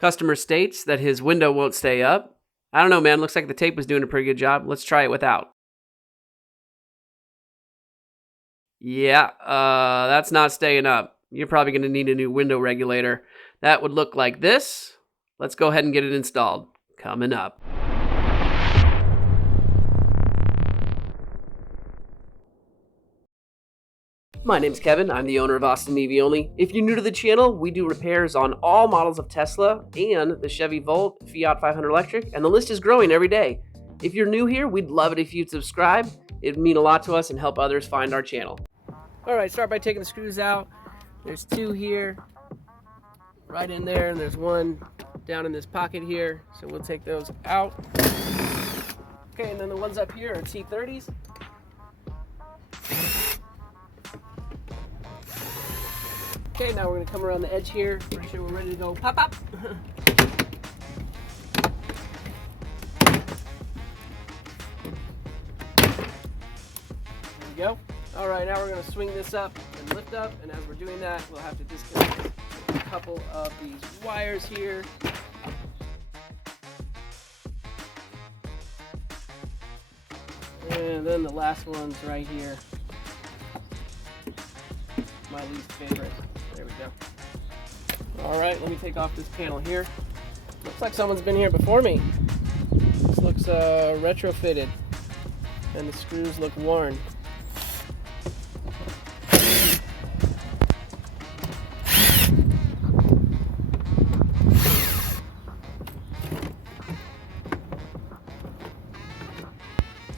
Customer states that his window won't stay up. I don't know, man. Looks like the tape was doing a pretty good job. Let's try it without. Yeah, that's not staying up. You're probably going to need a new window regulator. That would look like this. Let's go ahead and get it installed. Coming up. My name's Kevin. I'm the owner of Austin EV Only. If you're new to the channel, we do repairs on all models of Tesla and the Chevy Volt, Fiat 500 electric, and the list is growing every day. If you're new here, we'd love it if you'd subscribe. It'd mean a lot to us and help others find our channel. All right, start by taking the screws out. There's two here, right in there, and there's one down in this pocket here. So we'll take those out. Okay, and then the ones up here are T30s. Okay, now we're going to come around the edge here. Make sure we're ready to go. Pop, pop. There we go. All right, now we're going to swing this up and lift up. And as we're doing that, we'll have to disconnect a couple of these wires here. And then the last one's right here. My least favorite. There we go. All right, let me take off this panel here. Looks like someone's been here before me. This looks retrofitted, and the screws look worn.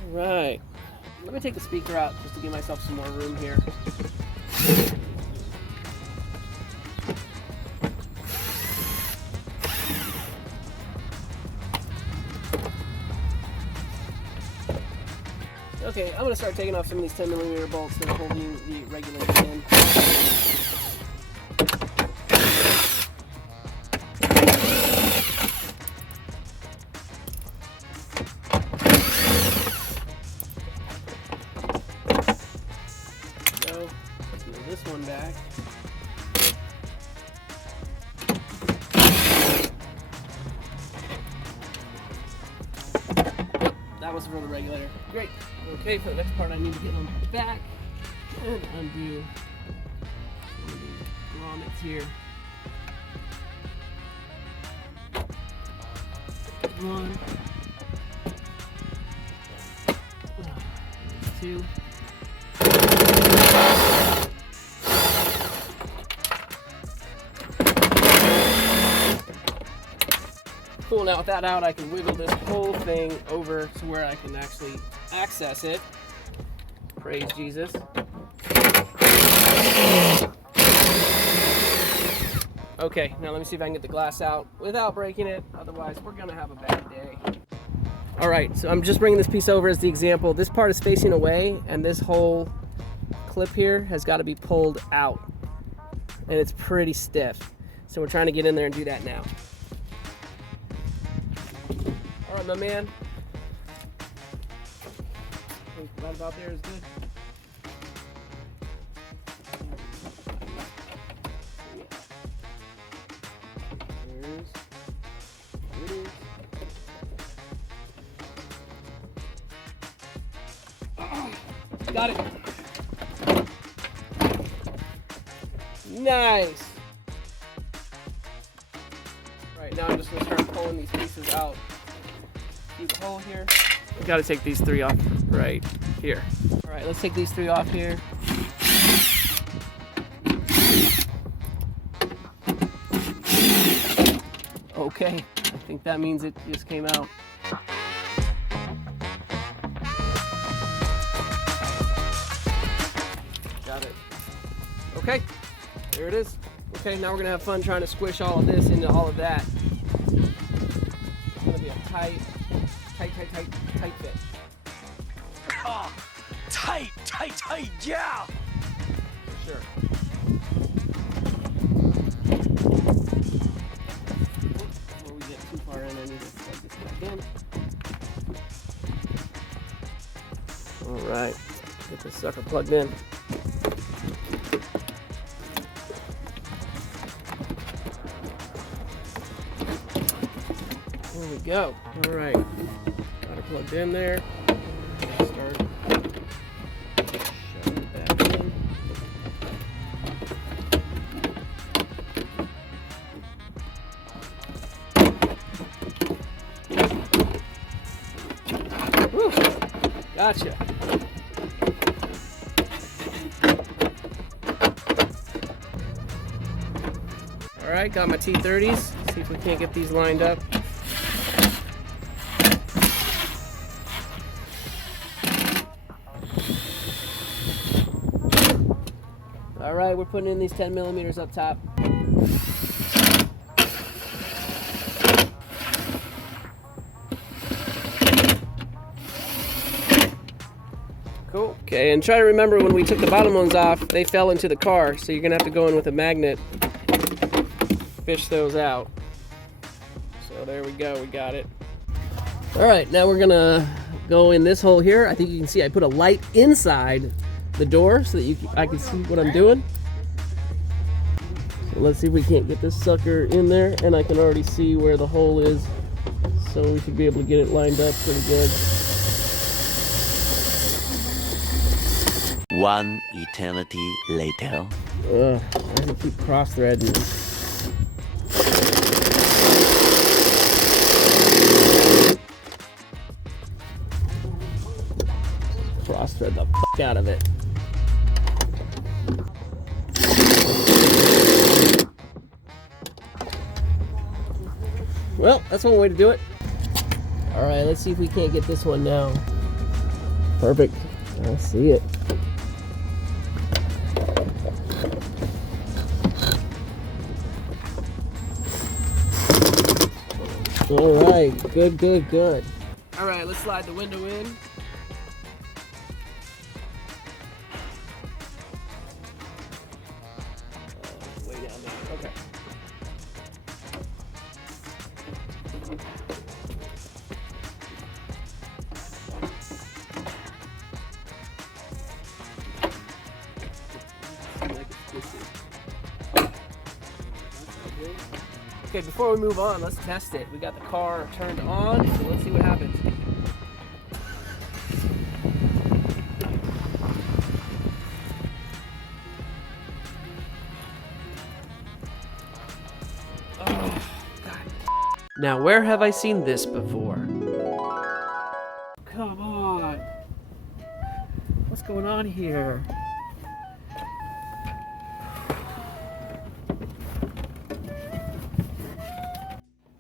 All right, let me take the speaker out just to give myself some more room here. Okay, I'm going to start taking off some of these 10mm bolts that are holding the regulator in. So, let's move this one back. Yep, that was for the regulator. Great. Okay, for the next part I need to get them back and undo some of these grommets here. One. Two. Cool, now with that out, I can wiggle this whole thing over to where I can actually access it. Praise Jesus. Okay, now let me see if I can get the glass out without breaking it. Otherwise, we're gonna have a bad day. All right, so I'm just bringing this piece over as the example. This part is facing away, and this whole clip here has got to be pulled out, and it's pretty stiff. So we're trying to get in there and do that now. All right, my man. Right about there is good. Got it. Nice. Right, now I'm just going to start pulling these pieces out. See the hole here? We've got to take these three off right here. All right, let's take these three off here. Okay, I think that means it just came out. Got it. Okay, there it is. Okay, now we're gonna have fun trying to squish all of this into all of that. It's gonna be a tight fit. Oh, tight, yeah! For sure. Before we get too far in, I need to plug this back in. All right, get this sucker plugged in. There we go. All right. Got it plugged in there. Start shoving it back in. Woo! Gotcha. All right, got my T30s. See if we can't get these lined up. All right, we're putting in these 10 millimeters up top. Cool. Okay, and try to remember when we took the bottom ones off, they fell into the car, so you're gonna have to go in with a magnet, fish those out. So there we go, we got it. All right, now we're gonna go in this hole here. I think you can see I put a light inside the door so that I can see what I'm doing. So let's see if we can't get this sucker in there, and I can already see where the hole is, so we should be able to get it lined up pretty good. One eternity later. I have to keep cross-threading. Cross-thread the fuck out of it. Well, that's one way to do it. All right, let's see if we can't get this one now. Perfect. I see it. All right, good, good, good. All right, let's slide the window in. Way down there, okay. Okay, before we move on, let's test it. We got the car turned on, so let's see what happens. Oh, God. Now, where have I seen this before? Come on. What's going on here?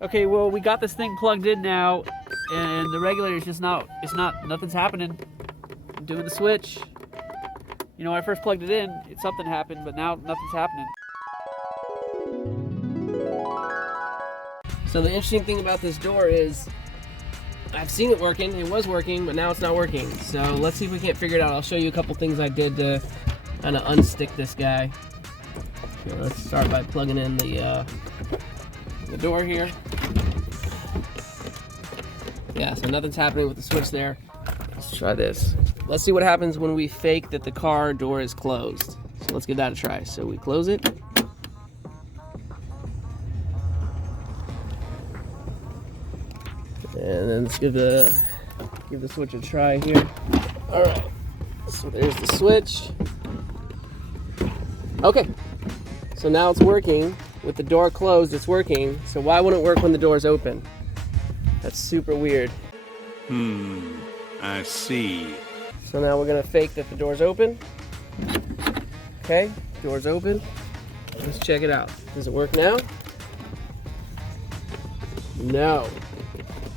Okay, well, we got this thing plugged in now, and the regulator's just nothing's happening. I'm doing the switch. You know, when I first plugged it in, something happened, but now nothing's happening. So the interesting thing about this door is I've seen it working. It was working, but now it's not working. So let's see if we can't figure it out. I'll show you a couple things I did to kind of unstick this guy. Okay, let's start by plugging in the door here. Yeah, so nothing's happening with the switch there. Let's try this. Let's see what happens when we fake that the car door is closed. So let's give that a try. So we close it. And then let's give the switch a try here. All right, so there's the switch. Okay, so now it's working. With the door closed, it's working. So why wouldn't it work when the door's open? That's super weird. I see. So now we're gonna fake that the door's open. Okay, door's open. Let's check it out. Does it work now? No.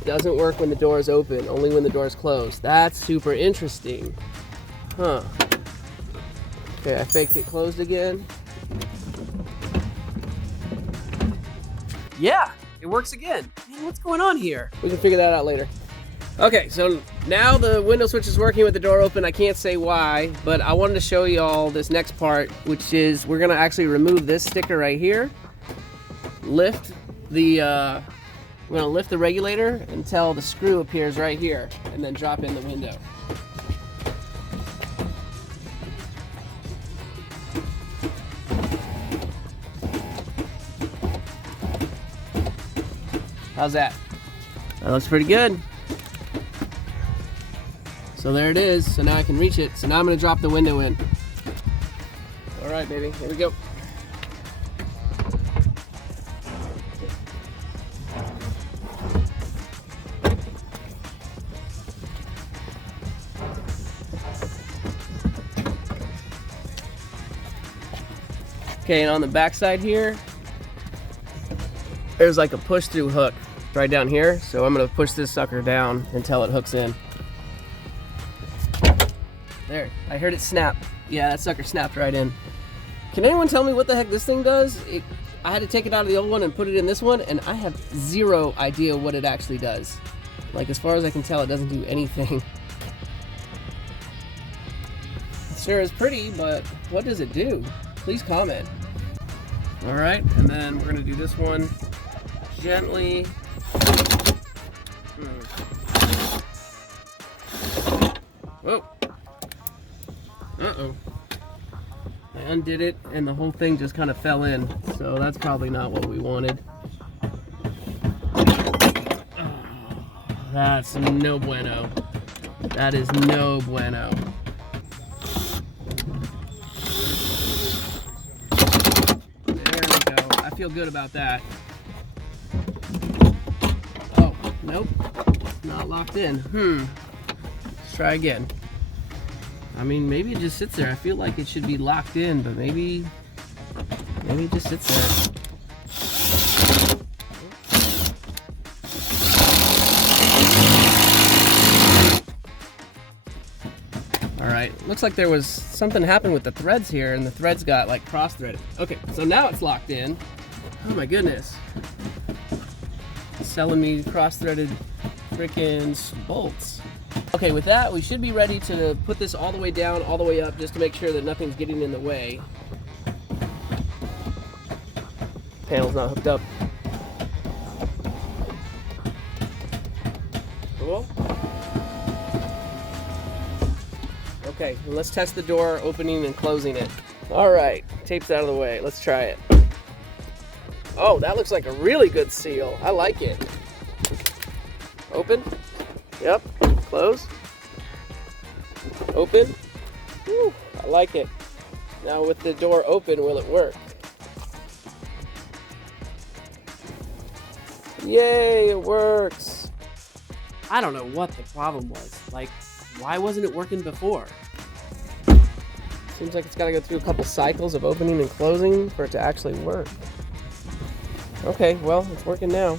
Doesn't work when the door is open, only when the door is closed. That's super interesting. Huh. Okay, I faked it closed again. Yeah, it works again. Man, what's going on here? We can figure that out later. Okay, so now the window switch is working with the door open. I can't say why, but I wanted to show you all this next part, which is we're gonna actually remove this sticker right here, we're gonna lift the regulator until the screw appears right here, and then drop in the window. How's that? That looks pretty good. So there it is. So now I can reach it. So now I'm gonna drop the window in. All right, baby, here we go. Okay, and on the back side here, there's like a push-through hook right down here. So I'm gonna push this sucker down until it hooks in. There, I heard it snap. Yeah, that sucker snapped right in. Can anyone tell me what the heck this thing does? I had to take it out of the old one and put it in this one, and I have zero idea what it actually does. Like, as far as I can tell, it doesn't do anything. It sure is pretty, but what does it do? Please comment. All right, and then we're gonna do this one gently. Whoa. Uh-oh. I undid it and the whole thing just kind of fell in. So that's probably not what we wanted. That's no bueno. That is no bueno. There we go. I feel good about that. Oh, nope. Not locked in. Let's try again. I mean, maybe it just sits there. I feel like it should be locked in, but maybe it just sits there. All right, looks like there was something happened with the threads here, and the threads got like cross-threaded. Okay, so now it's locked in. Oh my goodness. It's selling me cross-threaded freaking bolts. Okay, with that, we should be ready to put this all the way down, all the way up, just to make sure that nothing's getting in the way. Panel's not hooked up. Cool. Okay, let's test the door opening and closing it. All right, tape's out of the way. Let's try it. Oh, that looks like a really good seal. I like it. Open. Yep. Close. Open. Whew, I like it. Now with the door open, will it work? Yay, it works. I don't know what the problem was. Like, why wasn't it working before? Seems like it's got to go through a couple cycles of opening and closing for it to actually work. Okay, well, it's working now.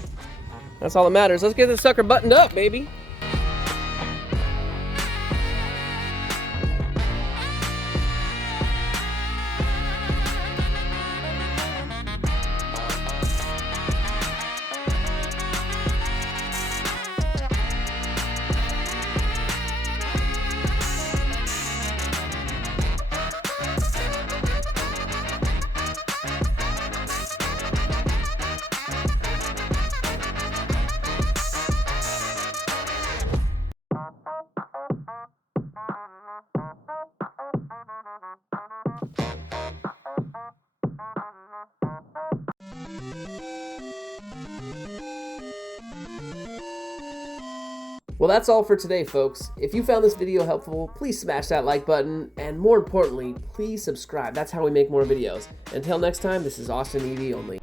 That's all that matters. Let's get this sucker buttoned up, baby. Well, that's all for today, folks. If you found this video helpful, please smash that like button, and more importantly, please subscribe. That's how we make more videos. Until next time, this is Austin EV Only.